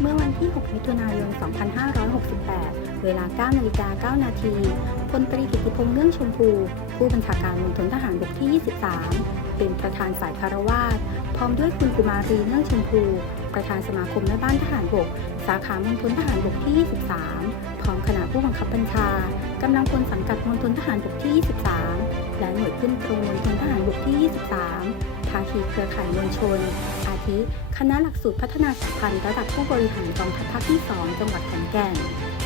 เมื่อวันที่ 6 มิถุนายน 2568 เวลา 9 นาฬิกา 9 นาทีพลตรีกิติพงษ์เนื่องชมพู ผู้บัญชาการมณฑลทหารบกที่ 23 เป็นประธานฝ่ายคารวาสพร้อมด้วยคุณกุมารีเนื่องชมพู ประธานสมาคมแม่บ้านทหารบก สาขามณฑลทหารบกที่ 23 พร้อมคณะผู้บังคับบัญชากำลังพลสังกัดมณฑลทหารบกที่ 23 และหน่วยขึ้นตรงมณฑลทหารบกที่ 23 ภาคีเครือข่ายมวลชน อาทิคณะหลักสูตรพัฒนาสัมพันธ์ระดับผู้บริหารกองทัพภาคที่ 2 จังหวัดขอนแก่น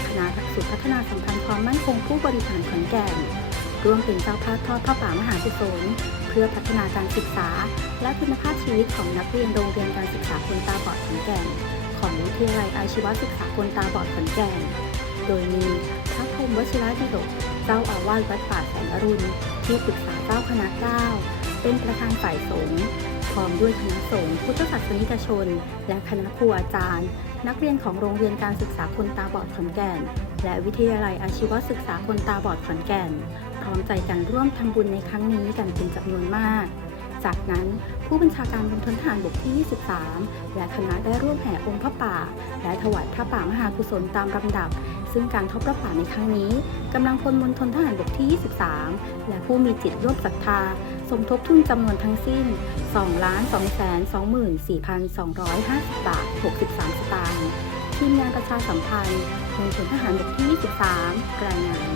คณะหลักสูตรพัฒนาสัมพันธ์ความมั่นคงผู้บริหารขอนแก่น ร่วมเป็นเจ้าภาพทอดพระป่ามหากุศลเพื่อพัฒนาการศึกษา และคุณภาพชีวิตของนักเรียนโรงเรียนการศึกษาคนตาบอดขอนแก่น ของวิทยาลัยอาชีวศึกษาคนตาบอดขอนแก่น โดยมีพระพรมวชิระดิโดกเจ้าอาวาสวัดป่าแสงอรุณที่ปรึกษาเจ้าคณะเก้าเป็นประธานฝ่ายสงฆ์ พร้อมด้วยคณะสงฆ์พุทธศาสนิกชน และคณะครูอาจารย์ นักเรียนของโรงเรียนการศึกษาคนตาบอดขอนแก่น และวิทยาลัยอาชีวศึกษาคนตาบอดขอนแก่น พร้อมใจกันร่วมทำบุญในครั้งนี้กันเป็นจำนวนมาก จากนั้นผู้บัญชาการมณฑลทหารบกที่ 23 และคณะได้ร่วมแห่องค์พระป่า และถวายพระป่ามหากุศลตามลำดับ ซึ่งการทอดพระป่าในครั้งนี้กำลังพลมณฑลทหารบกที่ 23 และผู้มีจิตร่วมศรัทธา สมทบทุนจำนวนทั้งสิ้น 2 2 2 4 2 5 0 บาท 63 สตางค์ทีมงานประชาสัมพันธ์มณฑลทหารบกที่ 23 รายงาน